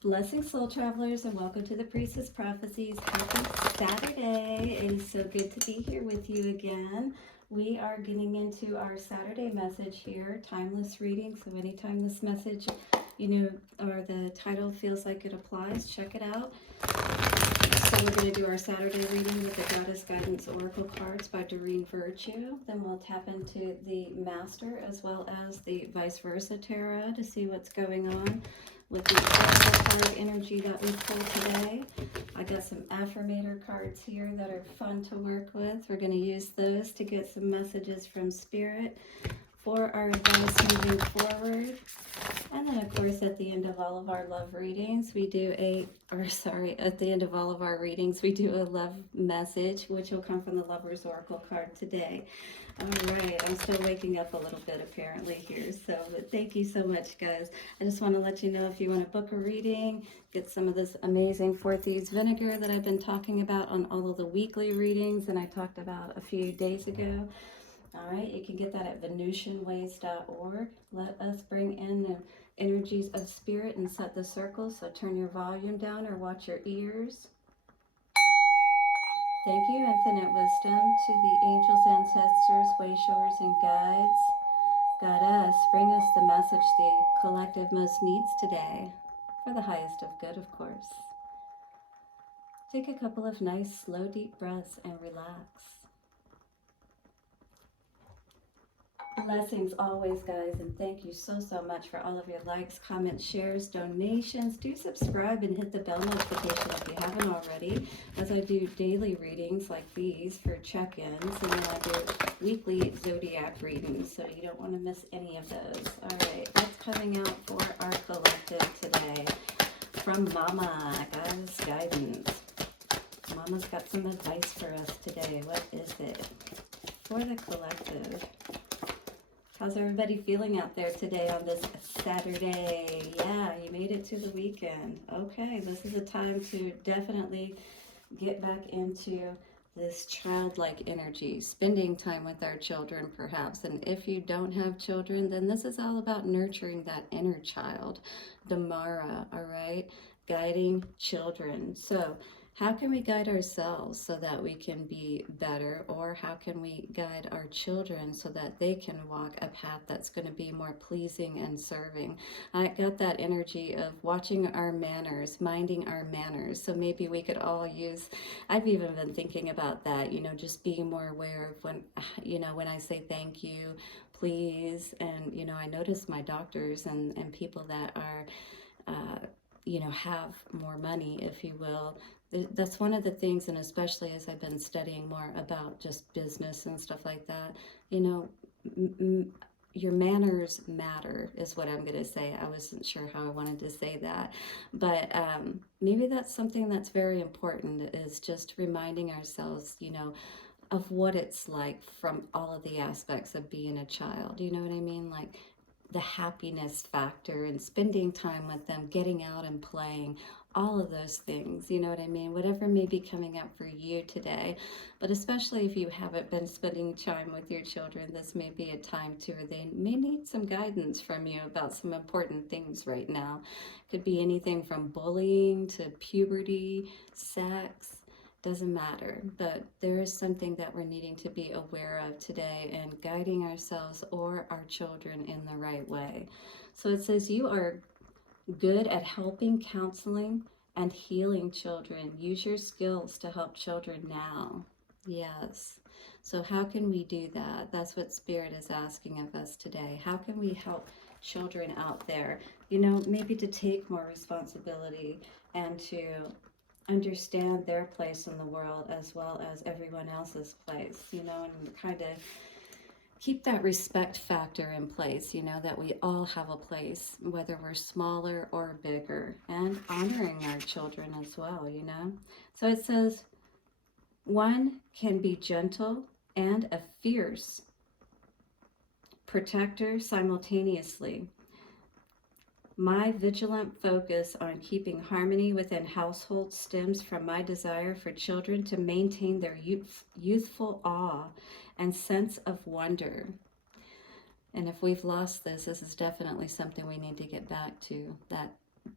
Blessings, soul travelers, and welcome to the Priestess Prophecies. Happy Saturday. It is so good to be here with you again. We are getting into our Saturday message here, timeless reading. So anytime this message, or the title feels like it applies, check it out. So we're going to do our Saturday reading with the Goddess Guidance Oracle cards by Doreen Virtue. Then we'll tap into the Master as well as the Vice Versa Tarot to see what's going on with the Oracle card energy that we pulled today. I got some affirmator cards here that are fun to work with. We're going to use those to get some messages from Spirit for our advice moving forward. And then, of course, at the end of all of our love readings, we do at the end of all of our readings, we do a love message, which will come from the Lover's Oracle card today. All right, I'm still waking up a little bit apparently here, but thank you so much, guys. I just want to let you know if you want to book a reading, get some of this amazing 4 Thieves vinegar that I've been talking about on all of the weekly readings and I talked about a few days ago. All right, you can get that at venusianways.org. Let us bring in the energies of Spirit and set the circle. So turn your volume down or watch your ears. Thank you, infinite wisdom, to the angels, ancestors, wayshowers, and guides. Guide us, bring us the message the collective most needs today, for the highest of good, of course. Take a couple of nice, slow, deep breaths and relax. Blessings always, guys, and thank you so much for all of your likes, comments, shares, donations. Do subscribe and hit the bell notification if you haven't already, as I do daily readings like these for check-ins, and then I do weekly zodiac readings, so you don't want to miss any of those. All right, what's coming out for our collective today from Mama, Goddess Guidance? Mama's got some advice for us today. What is it for the collective? How's everybody feeling out there today on this Saturday? Yeah, you made it to the weekend. Okay, this is a time to definitely get back into this childlike energy, spending time with our children perhaps. And if you don't have children, then this is all about nurturing that inner child. Damara, all right? Guiding children. So how can we guide ourselves so that we can be better? Or how can we guide our children so that they can walk a path that's going to be more pleasing and serving? I got that energy of watching our manners, minding our manners. So maybe we could all use, I've even been thinking about that, just being more aware of when I say thank you, please. And, I notice my doctors and people that are, have more money, if you will. That's one of the things, and especially as I've been studying more about just business and stuff like that, your manners matter is what I'm going to say. I wasn't sure how I wanted to say that, but maybe that's something that's very important, is just reminding ourselves, of what it's like from all of the aspects of being a child. You know what I mean? Like the happiness factor and spending time with them, getting out and playing, all of those things, you know what I mean? Whatever may be coming up for you today, but especially if you haven't been spending time with your children, this may be a time too where they may need some guidance from you about some important things right now. Could be anything from bullying to puberty, sex, doesn't matter, but there is something that we're needing to be aware of today and guiding ourselves or our children in the right way. So it says you are good at helping, counseling, and healing children. Use your skills to help children now. Yes. So how can we do that? That's what Spirit is asking of us today. How can we help children out there? Maybe to take more responsibility and to understand their place in the world as well as everyone else's place, and kind of keep that respect factor in place, that we all have a place, whether we're smaller or bigger, and honoring our children as well, So it says, one can be gentle and a fierce protector simultaneously. My vigilant focus on keeping harmony within households stems from my desire for children to maintain their youthful awe and sense of wonder. And if we've lost this, this is definitely something we need to get back to, that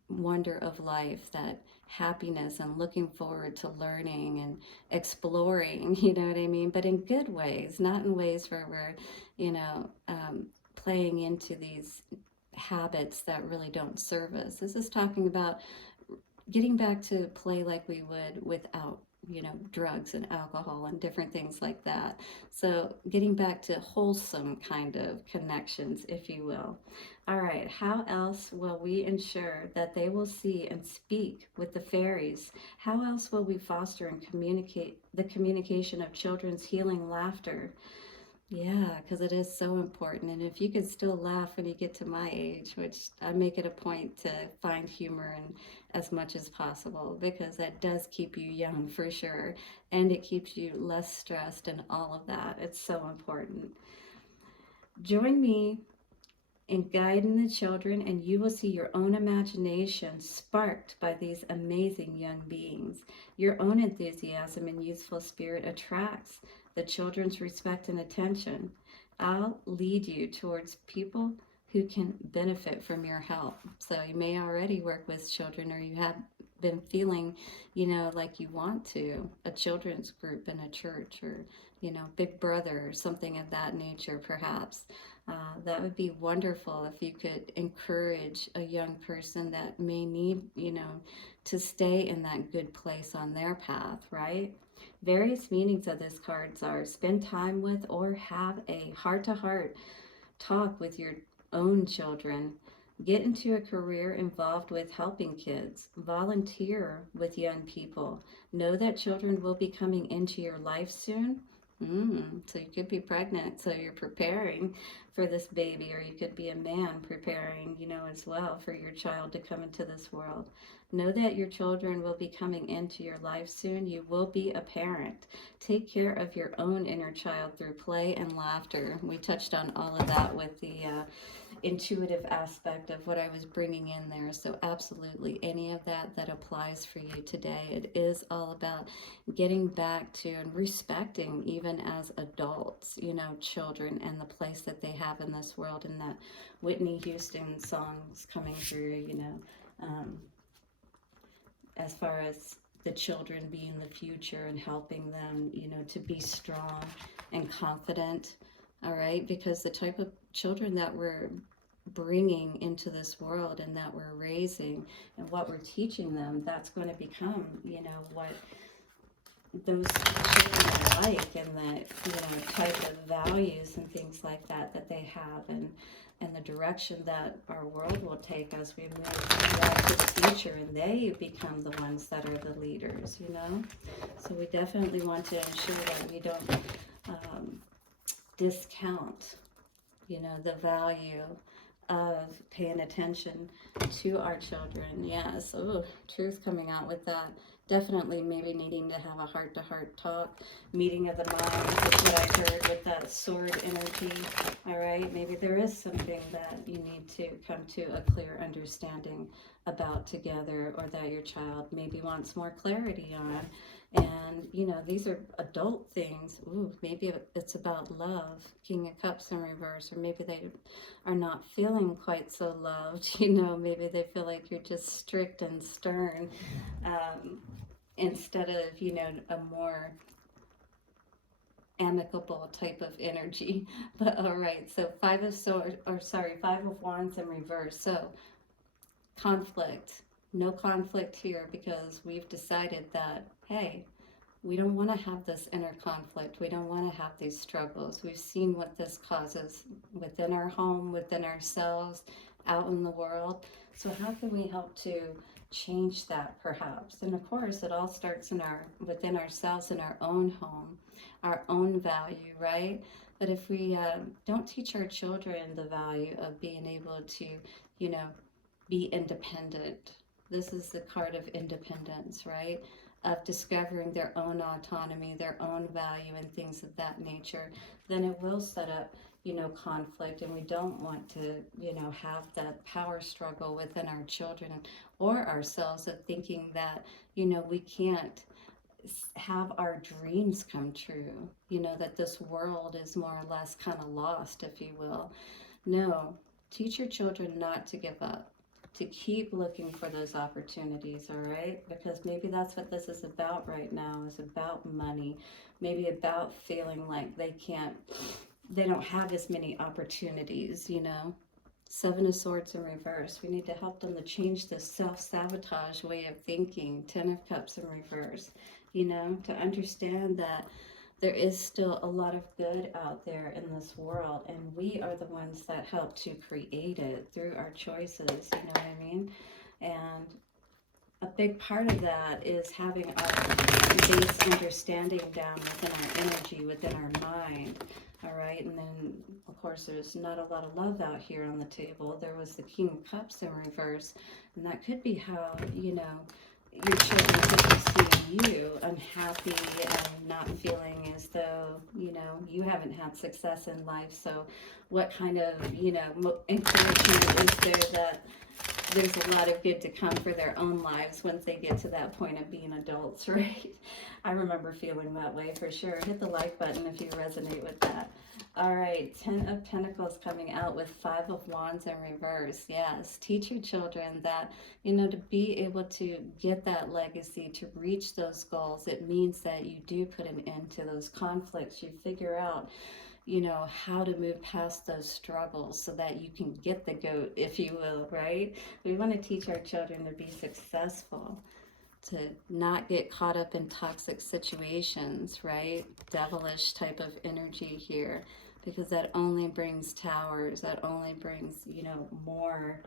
wonder of life, that happiness and looking forward to learning and exploring, you know what I mean? But in good ways, not in ways where we're, you know, playing into these habits that really don't serve us. This is talking about getting back to play like we would without, you know, drugs and alcohol and different things like that. So getting back to wholesome kind of connections, if you will. All right, how else will we ensure that they will see and speak with the fairies? How else will we foster and communicate the communication of children's healing laughter? Yeah, because it is so important. And if you can still laugh when you get to my age, which I make it a point to find humor in as much as possible, because that does keep you young for sure. And it keeps you less stressed and all of that. It's so important. Join me in guiding the children, and you will see your own imagination sparked by these amazing young beings. Your own enthusiasm and youthful spirit attracts the children's respect and attention. I'll lead you towards people who can benefit from your help. So you may already work with children, or you have been feeling, you know, like you want to, a children's group in a church, or, you know, Big Brother or something of that nature, perhaps. That would be wonderful if you could encourage a young person that may need, you know, to stay in that good place on their path, right? Various meanings of this cards are spend time with or have a heart-to-heart talk with your own children. Get into a career involved with helping kids. Volunteer with young people. Know that children will be coming into your life soon. So you could be pregnant, so you're preparing for this baby, or you could be a man preparing, you know, as well for your child to come into this world. Know that your children will be coming into your life soon. You will be a parent. Take care of your own inner child through play and laughter. We touched on all of that with the intuitive aspect of what I was bringing in there. So absolutely any of that that applies for you today. It is all about getting back to and respecting, even as adults, you know, children and the place that they have in this world. And that Whitney Houston songs coming through, you know, as far as the children being the future and helping them, you know, to be strong and confident. All right, because the type of children that we're bringing into this world and that we're raising and what we're teaching them, that's going to become, you know, what those children are like, and that, you know, type of values and things like that that they have, and the direction that our world will take as we move throughout to the future, and they become the ones that are the leaders, you know. So we definitely want to ensure that we don't discount, you know, the value of paying attention to our children. Yes, oh, truth coming out with that. Definitely maybe needing to have a heart-to-heart talk, meeting of the minds is what I heard with that sword energy. All right, maybe there is something that you need to come to a clear understanding about together, or that your child maybe wants more clarity on. And, you know, these are adult things. Ooh, maybe it's about love, King of Cups in reverse, or maybe they are not feeling quite so loved. You know, maybe they feel like you're just strict and stern, instead of, you know, a more amicable type of energy. But all right, so Five of Wands in reverse. So conflict. No conflict here, because we've decided that, hey, we don't want to have this inner conflict. We don't want to have these struggles. We've seen what this causes within our home, within ourselves, out in the world. So how can we help to change that, perhaps? And of course, it all starts within ourselves, in our own home, our own value, right? But if we don't teach our children the value of being able to, you know, be independent. This is the card of independence, right? Of discovering their own autonomy, their own value, and things of that nature. Then it will set up, you know, conflict, and we don't want to, you know, have that power struggle within our children or ourselves, of thinking that, you know, we can't have our dreams come true, you know, that this world is more or less kind of lost, if you will. No, teach your children not to give up. to keep looking for those opportunities, all right? Because maybe that's what this is about right now, is about money, maybe about feeling like they don't have as many opportunities, you know? Seven of Swords in reverse. We need to help them to change this self-sabotage way of thinking. Ten of Cups in reverse. You know, to understand that there is still a lot of good out there in this world, and we are the ones that help to create it through our choices, you know what I mean? And a big part of that is having our base understanding down within our energy, within our mind. All right, and then of course there's not a lot of love out here on the table. There was the King of Cups in reverse, and that could be how, you know, your children could be seeing you unhappy and not feeling as though, you know, you haven't had success in life. So what kind of, you know, encouragement is there that there's a lot of good to come for their own lives once they get to that point of being adults, right? I remember feeling that way for sure. Hit the like button if you resonate with that. All right, 10 of Pentacles coming out with 5 of Wands in reverse. Yes, teach your children that, you know, to be able to get that legacy, to reach those goals, it means that you do put an end to those conflicts. You figure out, you know, how to move past those struggles so that you can get the goat, if you will, right? We want to teach our children to be successful, to not get caught up in toxic situations, right? Devilish type of energy here, because that only brings towers, that only brings, you know, more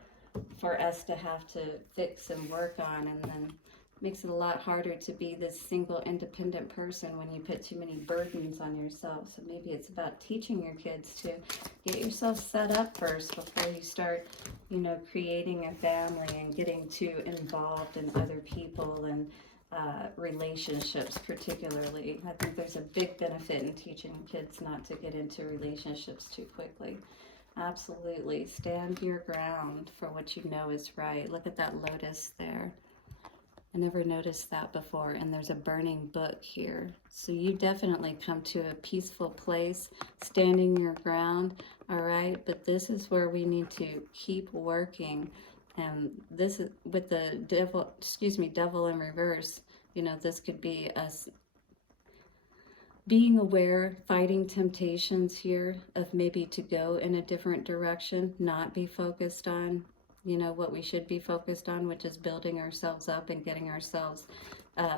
for us to have to fix and work on, and then makes it a lot harder to be this single independent person when you put too many burdens on yourself. So maybe it's about teaching your kids to get yourself set up first before you start, you know, creating a family and getting too involved in other people and relationships particularly. I think there's a big benefit in teaching kids not to get into relationships too quickly. Absolutely. Stand your ground for what you know is right. Look at that lotus there. I never noticed that before, and there's a burning book here. So you definitely come to a peaceful place, standing your ground, all right? But this is where we need to keep working. And this is with the devil, devil in reverse. You know, this could be us being aware, fighting temptations here of maybe to go in a different direction, not be focused on, you know, what we should be focused on, which is building ourselves up and getting ourselves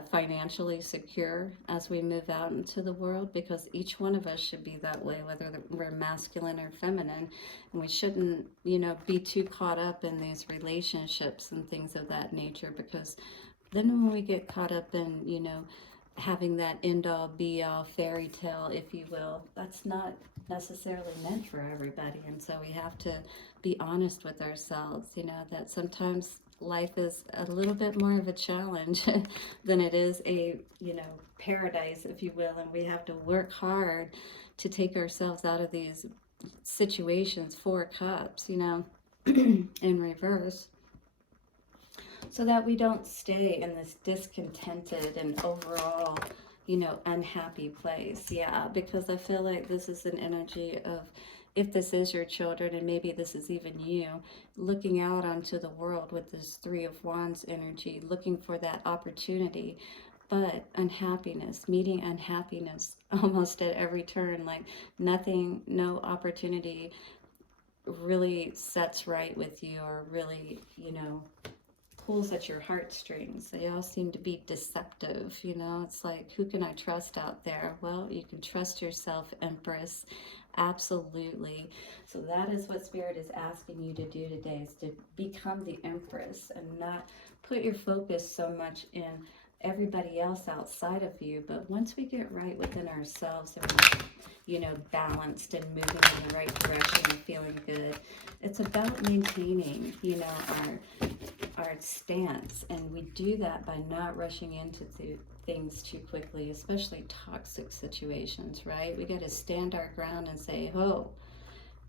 financially secure as we move out into the world, because each one of us should be that way, whether we're masculine or feminine. And we shouldn't, you know, be too caught up in these relationships and things of that nature, because then when we get caught up in, you know, having that end-all be-all fairy tale, if you will, that's not necessarily meant for everybody. And so we have to be honest with ourselves, you know, that sometimes life is a little bit more of a challenge than it is a, you know, paradise, if you will. And we have to work hard to take ourselves out of these situations. 4 cups, you know, in reverse, so that we don't stay in this discontented and overall, you know, unhappy place. Yeah, because I feel like this is an energy of, if this is your children, and maybe this is even you, looking out onto the world with this 3 of Wands energy, looking for that opportunity, but unhappiness, meeting unhappiness almost at every turn, like nothing, no opportunity really sets right with you, or really, you know, pulls at your heartstrings. They all seem to be deceptive, you know. It's like, who can I trust out there? Well, you can trust yourself, Empress. Absolutely. So that is what Spirit is asking you to do today, is to become the Empress and not put your focus so much in everybody else outside of you. But once we get right within ourselves and we're, you know, balanced and moving in the right direction and feeling good, it's about maintaining, you know, our stance. And we do that by not rushing into things too quickly, especially toxic situations, right? We got to stand our ground and say, oh,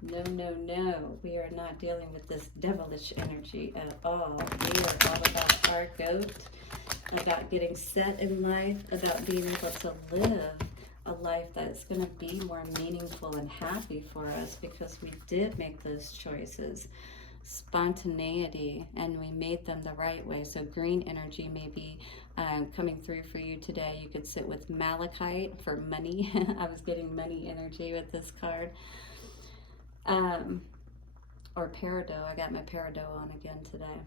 no, no, no, we are not dealing with this devilish energy at all. We are all about our goat, about getting set in life, about being able to live a life that's going to be more meaningful and happy for us, because we did make those choices. spontaneity, and we made them the right way. So green energy may be coming through for you today. You could sit with malachite for money. I was getting money energy with this card. Or peridot. I got my peridot on again today.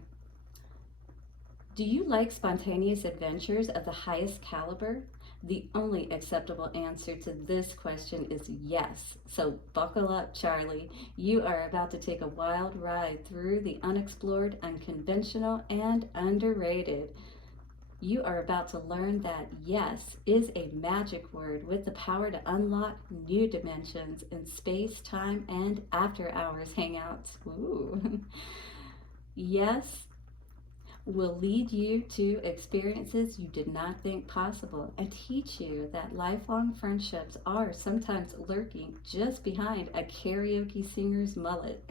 Do you like spontaneous adventures of the highest caliber? The only acceptable answer to this question is yes. So buckle up, Charlie. You are about to take a wild ride through the unexplored, unconventional, and underrated. You are about to learn that yes is a magic word with the power to unlock new dimensions in space, time, and after hours hangouts. Ooh. Yes will lead you to experiences you did not think possible and teach you that lifelong friendships are sometimes lurking just behind a karaoke singer's mullet.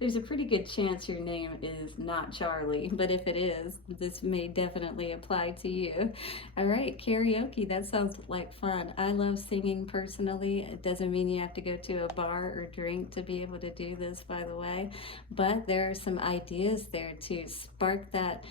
There's a pretty good chance your name is not Charlie, but if it is, this may definitely apply to you. All right, karaoke, that sounds like fun. I love singing personally. It doesn't mean you have to go to a bar or drink to be able to do this, by the way, but there are some ideas there to spark that,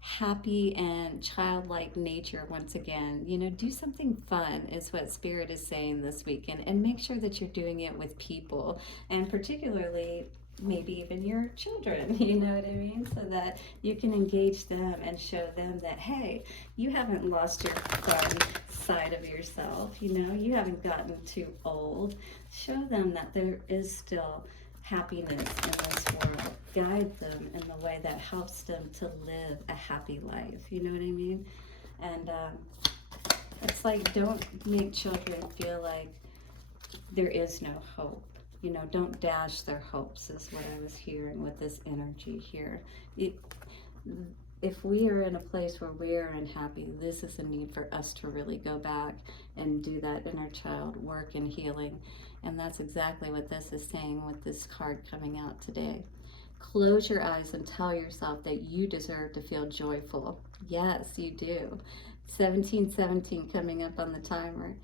happy and childlike nature once again. Do something fun is what Spirit is saying this weekend, and make sure that you're doing it with people, and particularly maybe even your children, you know what I mean? So that you can engage them and show them that, hey, you haven't lost your fun side of yourself, you haven't gotten too old. Show them that there is still happiness in this world. Guide them in the way that helps them to live a happy life. You know what I mean? And it's like, don't make children feel like there is no hope. Don't dash their hopes is what I was hearing with this energy here. If we are in a place where we are unhappy, this is a need for us to really go back and do that inner child work and healing. And that's exactly what this is saying with this card coming out today. Close your eyes and tell yourself that you deserve to feel joyful. Yes, you do. 1717 coming up on the timer.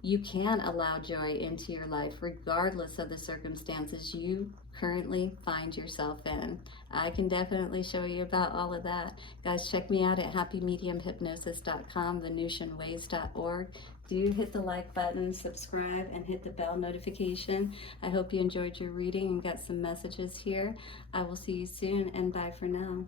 You can allow joy into your life regardless of the circumstances you currently find yourself in. I can definitely show you about all of that. Guys, check me out at happymediumhypnosis.com, venusianways.org. Do hit the like button, subscribe, and hit the bell notification. I hope you enjoyed your reading and got some messages here. I will see you soon, and bye for now.